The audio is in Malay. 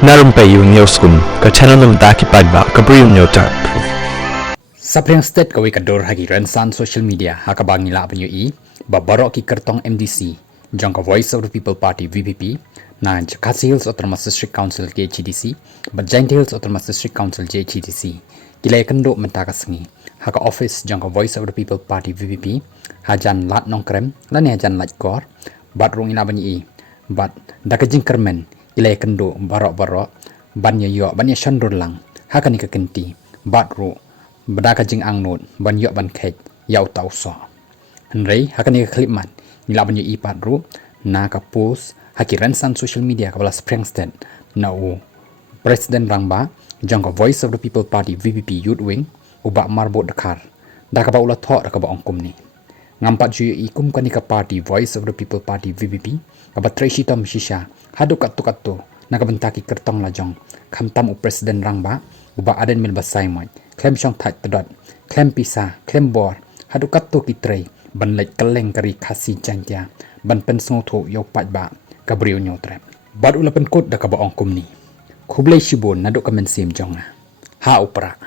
Na Rympei U ke channel nabynta ki paidbah Bri U Hynñiewtrep. Sapriang state kawi kador hagi rensan social media hakabang nila penyui baroh ki kyrteng MDC jong ka Voice of the People Party VPP na Khasi Hills Autonomous District Council JHDC Giant Hills Autonomous District Council JHDC kilai kendo mentaka sengi haka office jong ka Voice of the People Party VPP hajan lat nongkrem lan hajan lat kor bat rung ina penyui bat dakajing kermen kilai kendo baroh ban yo ban shandur lang haka ni kenti bat ru badaka jing angnut ban yo ban kek yau tau so henrei haka ni klipman nila ban yo ipat ru na ka post haki rensan social media kabala Springsteen na u President Rangba jong ka Voice of the People Party VPP Youth Wing ubak marbot dekar daka ba ula thok daka ba ongkum ni ngampat ju ikum ka ni ka party Voice of the People Party VPP ka Tracy Tom Shisha hadu katu na kabentaki kyrteng lajong khamtam u President Rangba ubak aden mil basai moy klem shong thai tedot klem pisa klem bor hadu katu kitrei ban lek keleng kari Khasi jangja ban pen sngoto yo paidbah Bri U Hynñiewtrep bad ula pen kot da ka ba ongkum ni Khublei Shibun naduk kamen sim jong ha upra